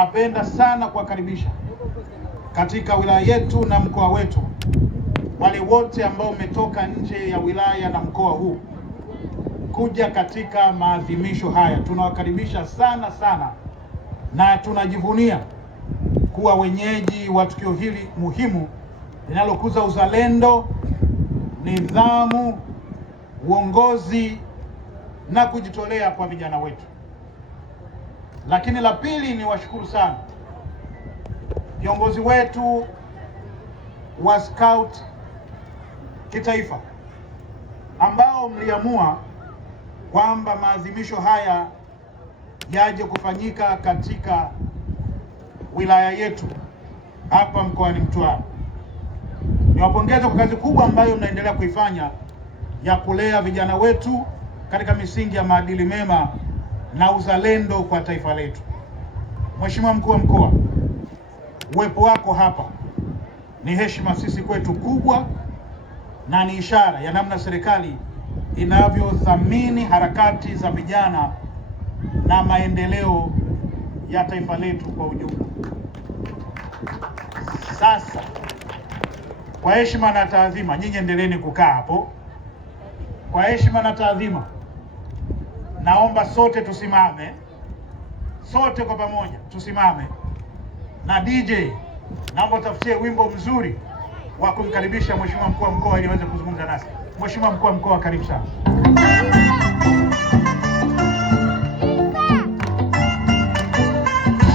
napenda sana kuwakaribisha katika wilaya yetu na mkoa wetu wale wote ambao umetoka nje ya wilaya na mkoa huu kuja katika maadhimisho haya. Tunawakaribisha sana sana na tunajivunia kuwa wenyeji wa tukio hili muhimu linalokuza uzalendo, nidhamu, uongozi na kujitolea kwa vijana wetu. Lakini la pili, ni washukuru sana viongozi wetu wa Scout kitaifa ambao mliamua kwamba maadhimisho haya yaje kufanyika katika wilaya yetu hapa mkoani Mtwara. Niwapongeze kwa kazi kubwa ambayo mnaendelea kuifanya ya kulea vijana wetu katika misingi ya maadili mema na uzalendo kwa taifa letu. Mheshimiwa Mkuu wa Mkoa, uwepo wako hapa ni heshima sisi kwetu kubwa na ni ishara ya namna serikali inavyothamini harakati za vijana na maendeleo ya taifa letu kwa ujumla. Sasa kwa heshima na taadhima, nyinyi endeleeni kukaa hapo. Kwa heshima na taadhima, naomba sote tusimame, sote kwa pamoja tusimame, na DJ naomba utafutie wimbo mzuri wa kumkaribisha Mheshimiwa Mkuu wa Mkoa ili aweze kuzungumza nasi. Mheshimiwa Mkuu wa Mkoa, karibu sana.